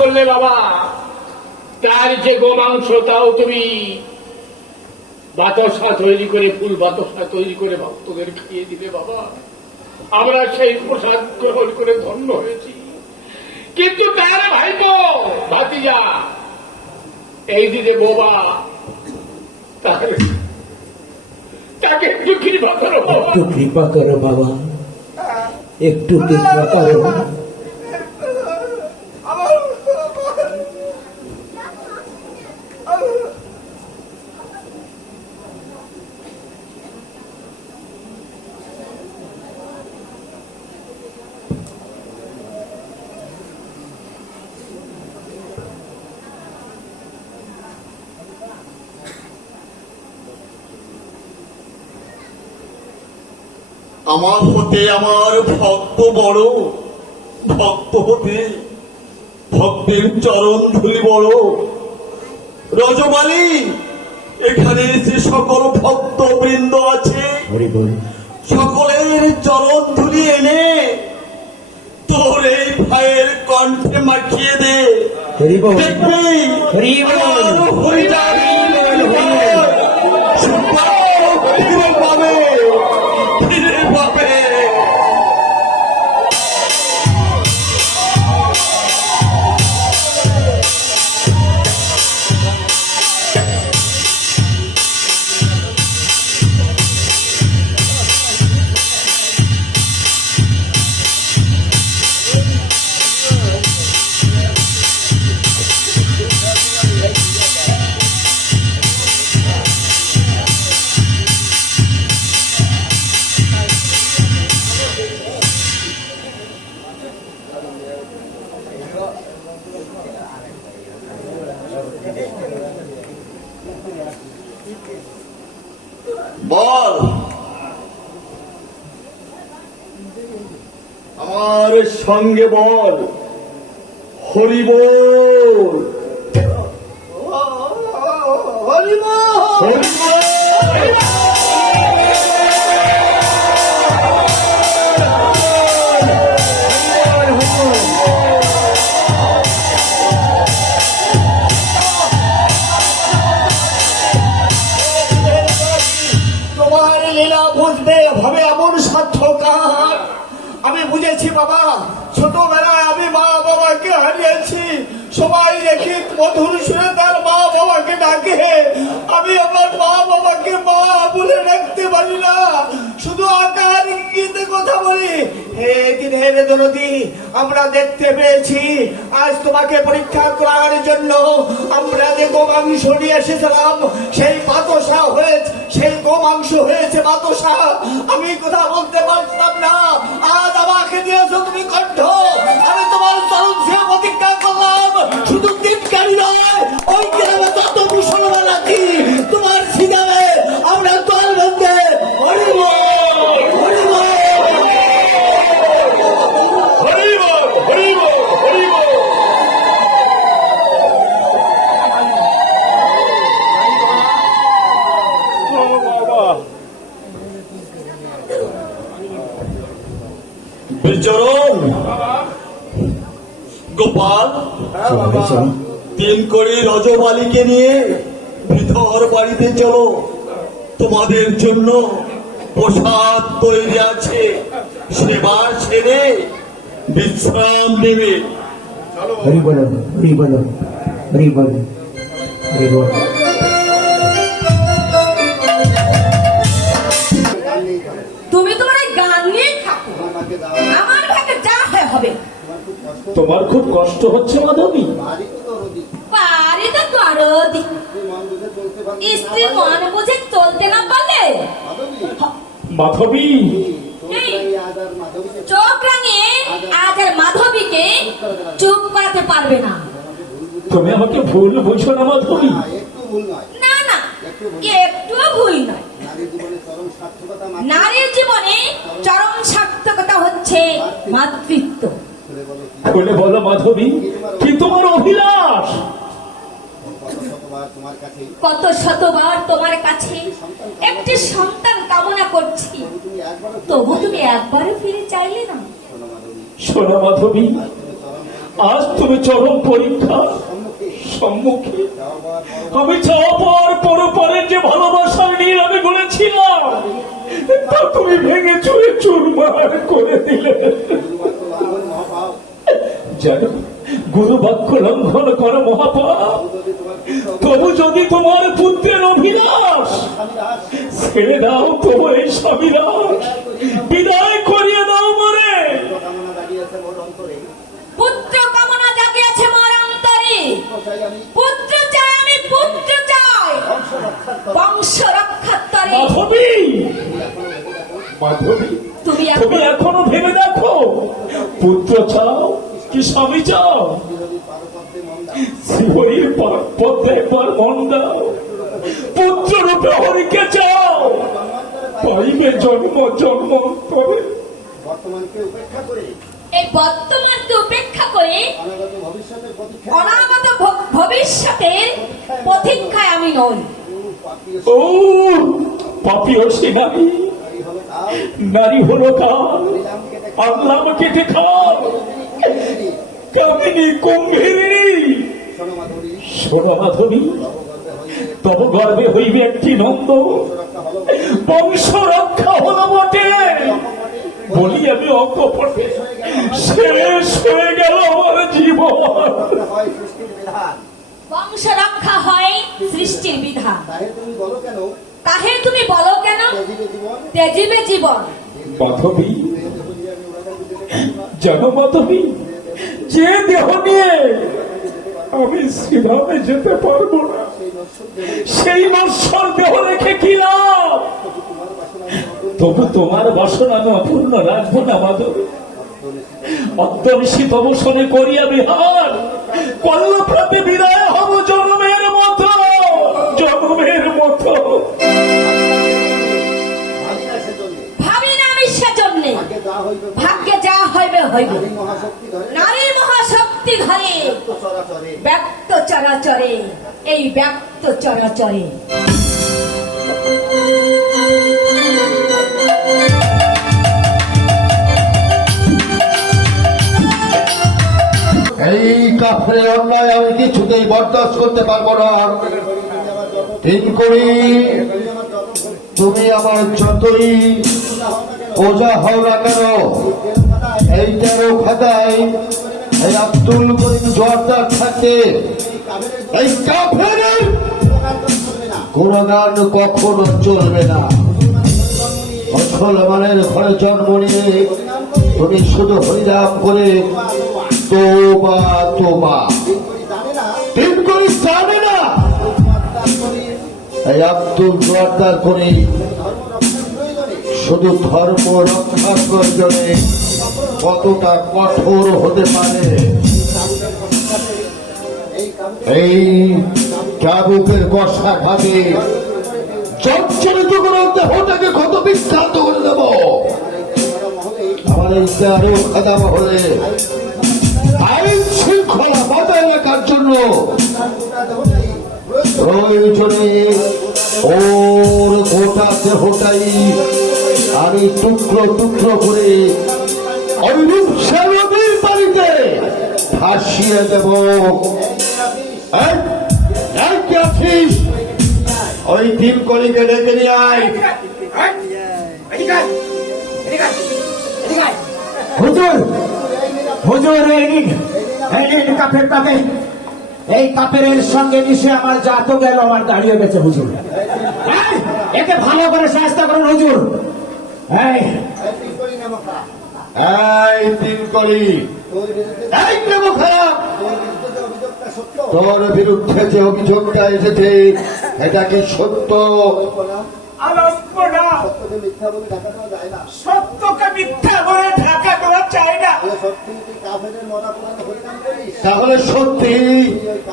করলে বাবা, তার যে গোমাংস তাও তুমি বাতাসা তৈরি করে, ফুল বাতাসা তৈরি করে ভক্তদের খাইয়ে দিলে বাবা। আমরা সেই প্রসাদ গ্রহণ করে ধন্য হয়েছি, কিন্তু তার ভাইপো ভাতিজা এই দিনে বোবা, তাকে একটু কৃপা করো, একটু কৃপা করো বাবা, একটু কৃপা করো। আমার হতে আমার ভক্ত বড়, ভক্ত হতে ভক্তের চরণ ধুলি বড়। রজমালী, এখানে যে সকল ভক্ত বৃন্দ আছে সকলের চরণ ধুলি এনে তোর এই ভাইয়ের কণ্ঠে মাখিয়ে দে। দেখবি পাবে পাবে। বল, আমার সঙ্গে বল, হরি বল, হরি বল, হরি বল। আমি বুঝেছি বাবা, ছোটবেলায় আমি মা বাবাকে হারিয়েছি, সবাই দেখি মধুর সুরে তার মা বাবাকে ডাকে, আমি আমার মা বাবাকে মা বলে ডাকতে পারি না, শুধু আকার ইঙ্গিতে কথা বলি। হে দিনের দরদি, আমরা দেখতে পেয়েছি আজ তোমাকে পরীক্ষা করার জন্য আমরা যে গোমাংস নিয়ে এসেছিলাম সেই বাতাসা হয়েছে, সেই গোমাংস হয়েছে বাতাসা। আমি কথা বলতে পারতাম না, আজ আমাকে দিয়েছো তুমি কণ্ঠ, আমি তোমার চরণ সে প্রতিজ্ঞা করলাম, শুধু তিনকারী নয়, ওই গ্রামে যত মুসলমান আছি তোমার সিগারে আমরা দল বেঁধে হরি বল, হরি বল, হরি বল, হরি বল, হরি বল। বিচরণ গোপাল, তিন করে রজমালীকে নিয়ে ভিতর বাড়িতে চলো, তোমাদের জন্য প্রসাদ তৈরি আছে, সেবা সেরে বিশ্রাম নেবে। হরি বল, হরি বল, হরি বল, হরি বল। তুমি তোমার এই গান নিয়ে থাকো, আমার ভাগে যা হয় হবে। তোমার খুব কষ্ট হচ্ছে মাধবী? পারি তো দরদি, স্ত্রী মন বুঝে চলতে না পারলে মাধবী, এই চোখ রাঙিয়ে আজ আর মাধবীকে চুপ করাতে পারবে না। তুমি আমাকে ভুল বুঝো না মাধবী। না না, একটুও ভুল নয়। নারীর জীবনে চরম সার্থকতা হচ্ছে মাতৃত্ব। বলে বলো মাধবী, কি তোমার অভিলাষ? কত শতবার তোমার কাছে একটি সন্তান কামনা করছি, তবু তুমি একবারও ফিরে চাইলে না। শোনো মাধবী, আজ তুমি চরম পরীক্ষা সম্মুখে। আমি চাওয়ার পরের যে ভালোবাসা নিয়ে আমি বলেছিলাম, তা তুমি ভেঙে চুরে চুরমার করে দিলে। জানো, গুরু বাক্য লঙ্ঘন করা মহাপাপ। তবু যদি তোমার পুত্রের অভিলাষ ছেড়ে দাও, তবু এই স্বামীরাস বিদায় করিয়ে দাও মরে। পুত্র কামনা জাগিয়েছে মোর অন্তরে, পুত্র চাই আমি, পুত্র চাই বংশ রক্ষার তরে। মাধবী, মাধবী, তুমি তুমি এখনো ভেবে দেখো, পুত্র চাও কি স্বামী চাও? শিবরীর পথে পর মন দাও, পুত্র রূপে হরিকে চাও, পাইবে জন্ম জন্ম তবে। এই বর্তমানকে উপেক্ষা করে অনাগত ভবিষ্যতের প্রতীক্ষায় আমি নই। ও পাপি হচ্ছে নারী, নারী হলো কাল, আল্লাহ কেটে খাল, কামিনী কুম্ভীরি। শোনো মাধবী, তব গর্বে হইবে একটি নন্দ, বংশ রক্ষা হলো বটে। বলি আমি অকপটে, শেষ হয়ে গেল আমার জীবন। বংশ রক্ষা হয় সৃষ্টির বিধান, তাহে তুমি বলো কেন তেজিবে জীবন। মাধবী, জানো মাধবী, যে দেহ নিয়ে আমি শ্রীধামে যেতে পারবো না, সেই নশ্বর দেহ রেখে কি লাভ? তবু তোমার বাসনা আমি অপূর্ণ রাখবো না মাধবী। অত্যবশ্যই অবসরে করিয়া বিহার, কল্লপ্রাতে বিদায় হব জন্মের মতো, জন্মের মতো। ভাবি না আমি সেজন্যে, ভাগ্যে যা হইবে হইবে। নারীর মহাশক্তি ধরে ব্যক্ত চরাচরে, এই ব্যক্ত চরাচরে। এই কাফের অন্যায় আমি কিছুতেই বরদাস্ত করতে পারবো না। তিন করি, তুমি আমার যতই ওজা হও না কেন, এই 13 খাতায় এই আব্দুল করিম জোয়ারদার থাকতে এই কাফের গুণগান কখনো চলবে না। মুসলমানের ঘরে জন্ম নিয়ে তুমি শুধু হরিনাম করে তোবা তোবা তিন করি জানে না। এই আব্দুল জোয়ারদার করে শুধু ধর্ম রক্ষার প্রয়োজনে কতটা কঠোর হতে পারে, এই চাবুকের বর্ষা ভাবে জর্জরিত করে দেহটাকে ক্ষত বিখ্যাত করে দেব। আমার এই 13 খাদা মহলে আইন শৃঙ্খলা বজায় রাখার জন্য প্রয়োজনে ওর গোটা দেহটাই আমি টুকরো টুকরো করে ওই রূপসা নদীর পানিতে ভাসিয়ে দেব। ওই তিন কলিকে ডেকে নিয়ে আয়। হুজুর, হুজুর, এই কাপের কাপে এই কাপের সঙ্গে মিশে আমার জাত গেল, আমার দাঁড়িয়ে গেছে হুজুর। এই, একে ভালো করে শাস্তি করুন হুজুর। এই এই তিন কলি, এই প্রমুখা, তোর বিরুদ্ধে যে অভিযোগটা এসেছে এটা কি সত্য? আলম্পনা সত্যকে মিথ্যা বলে ঢাকা দেওয়া চায় না। তাহলে সত্যি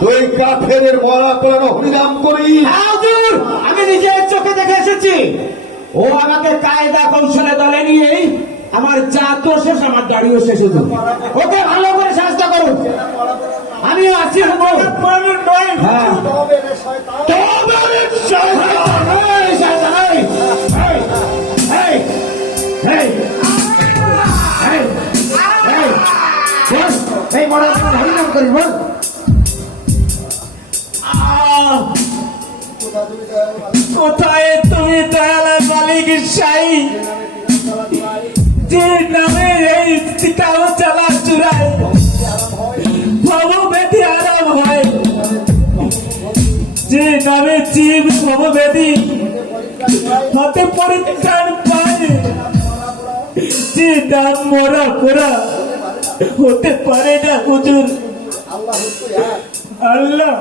তুই কাফেরের মরা পুরানো হরিনাম করিস? হুজুর, আমি নিজের চোখে দেখে এসেছি। ও আমাকে কায়দা কৌশলে দলে নিয়ে আমার জাত শেষ, আমার দাঁড়িয়ে শেষ হুজুর। ওকে ভালো করে শাস্তি করুন। আমি আছি হুজুর। মানুষ নয়, হ্যাঁ। তবে রে শয়তান! এই মরা হরিনাম করি বল। কোথায় তুমি দয়ালের মালিক সাই, যে নামে এই চিতাও চালা চূড়ায় ভববেদী আরাম হয়, যে নামে জীব ভববেদী হাতে পরিত্রাণ পায়, যে নাম মরা পোড়া হতে পারে না হুজুর। আল্লাহ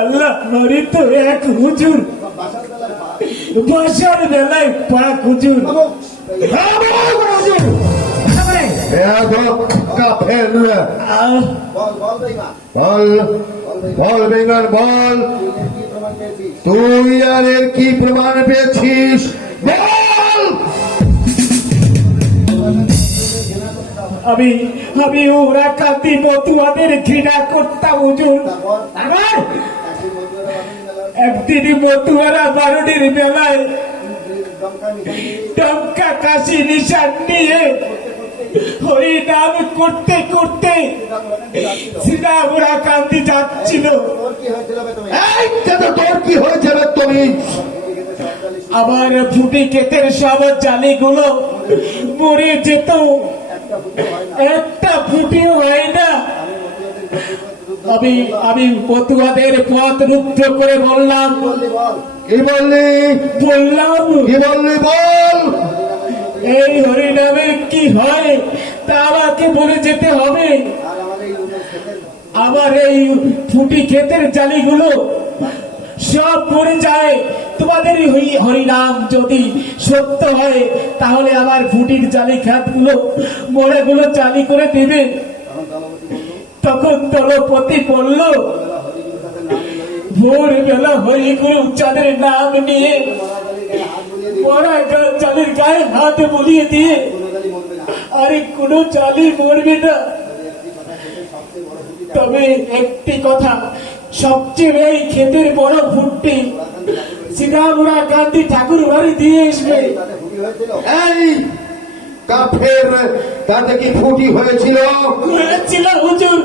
আল্লাহ মরি তো এক হুজুর, বসার বেলায় পাক হুজুর। বেয়াদব কাফের! বল, বল বেঙ্গল বল, তুই আর এর কি প্রমাণ পেয়েছিস? বল! আমি আমি ওরা কান্দি মতুয়াদের ঘৃণা করতাম হুজুর। একদিন মতুয়ারা বারুনির বেলায় টঙ্কা কাশি নিশান নিয়ে হরি নাম করতে করতে শ্রীরামরা কান্দি যাচ্ছিল। এই দাদা, তোর কি হয়েছে রে তুমি? আমার ফুটি ক্ষেতের সব জালিগুলো মরে যেত, একটা ফুটিও হয় না। আমি পতুয়াদের পথ রুদ্ধ করে বললাম, কি বললি? বললাম কি বললি বল? এই হরিনামের কি হয় তা আমাকে বলে যেতে হবে। আমার এই ফুটি ক্ষেতের জালিগুলো সব মরে যায়। তোমাদের হরিনাম যদি সত্য হয় তাহলে আমার ফুটির জালি খাতগুলো মোড়াগুলো চালি করে দেবে। তখন দলপতি বলল, ভোরবেলা হরিগুরু চাঁদের নাম নিয়ে মরা চালির গায়ে হাত বুলিয়ে দিয়ে আরে কোনো চালি মরবে না। তবে একটি কথা, সবচেয়ে এই ক্ষেতের বড় ফুটটি শ্রীরামরা গান্ধী ঠাকুর বাড়ি দিয়ে আসবে। এই কাফের, তাতে কি ফুটি হয়েছিল? হয়েছিল হুজুর।